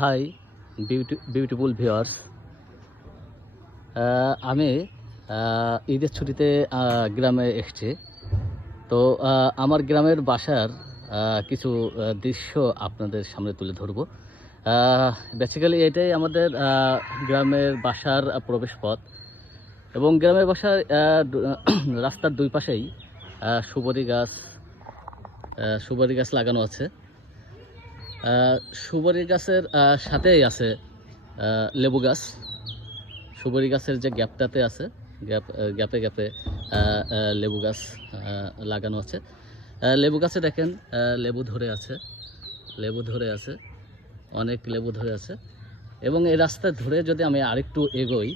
Hi beautiful viewers, আমি ঈদের ছুটিতে গ্রামে এসেছি। তো আমার গ্রামের বাসার কিছু দৃশ্য আপনাদের সামনে তুলে ধরব। বেসিক্যালি এটাই আমাদের গ্রামের বাসার প্রবেশপথ এবং গ্রামের বাসার রাস্তার দুই পাশেই সুপারি গাছ লাগানো আছে। সুপারি গাছের সাথেই আছে লেবু গাছ। সুপারি গাছের যে গ্যাপটাতে আছে, গ্যাপে গ্যাপে লেবু গাছ লাগানো আছে। লেবু গাছে দেখেন লেবু ধরে আছে, অনেক লেবু ধরে আছে। এবং এই রাস্তা ধরে যদি আমি আরেকটু এগোই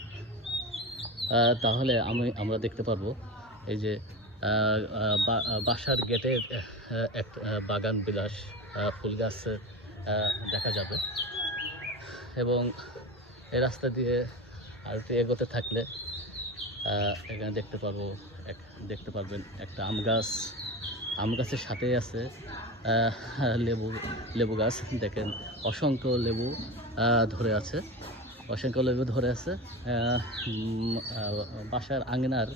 তাহলে আমরা দেখতে পারবো এই যে বাসার গেটের এক বাগান বিলাস ফুল গাছ দেখা যাবে। এবং এই রাস্তা দিয়ে আরেকটু এগোতে থাকলে এখানে দেখতে পারবেন একটা আম গাছের সাথে আছে লেবু গাছ। দেখেন অসংখ্য লেবু ধরে আছে। বাসার আঙিনার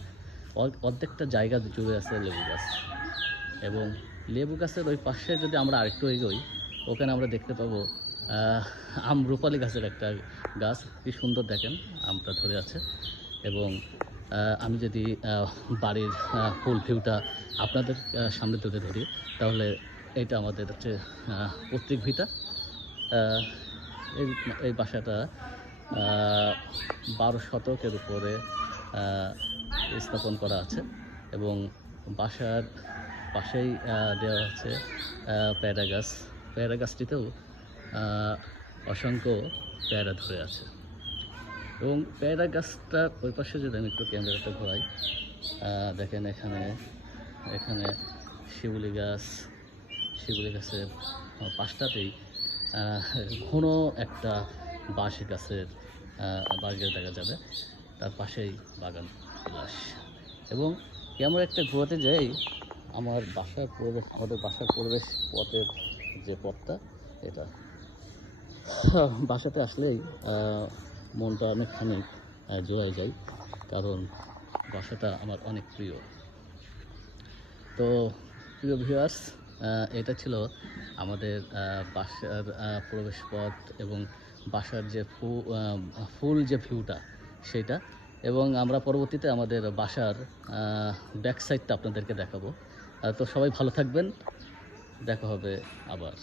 অর্ধেকটা জায়গা জুড়ে আছে লেবু গাছ। এবং লেবু গাছের ওই পাশে যদি আমরা আরেকটু এগোই, ওখানে আমরা দেখতে পাবো রূপালি গাছের একটা গাছ। কি সুন্দর দেখেন, আমটা ধরে আছে। এবং আমি যদি বাড়ির ফুল ভিউটা আপনাদের সামনে তুলে ধরি, তাহলে এটা আমাদের হচ্ছে পৈতৃক ভিটা। এই বাসাটা 12 শতকের উপরে স্থাপন করা আছে। এবং বাসার পাশেই দেওয়া হচ্ছে পেয়ারা গাছটিতেও অসংখ্য পেয়ারা ধরে আছে। এবং পেয়ারা গাছটার ওই পাশে যদি আমি একটু ক্যামেরাটা ঘোরাই, দেখেন এখানে শিউলি গাছের পাশটাতেই ঘন একটা বাঁশ গাছ দেখা যাবে। তার পাশেই বাগান বিলাস। এবং ক্যামেরা একটা ঘোরাতে যাই, আমাদের বাসার প্রবেশ পথের যে পথটা, এটা বাসাতে আসলেই মনটা অনেকখানি জোড়ায় যায়, কারণ বাসাটা আমার অনেক প্রিয়। তো প্রিয় ভিউয়ার্স, এটা ছিল আমাদের বাসার প্রবেশপথ এবং বাসার যে ফুল যে ভিউটা সেটা। এবং আমরা পরবর্তীতে আমাদের বাসার ব্যাক সাইডটা আপনাদেরকে দেখাবো। তো সবাই ভালো থাকবেন, দেখা হবে আবার।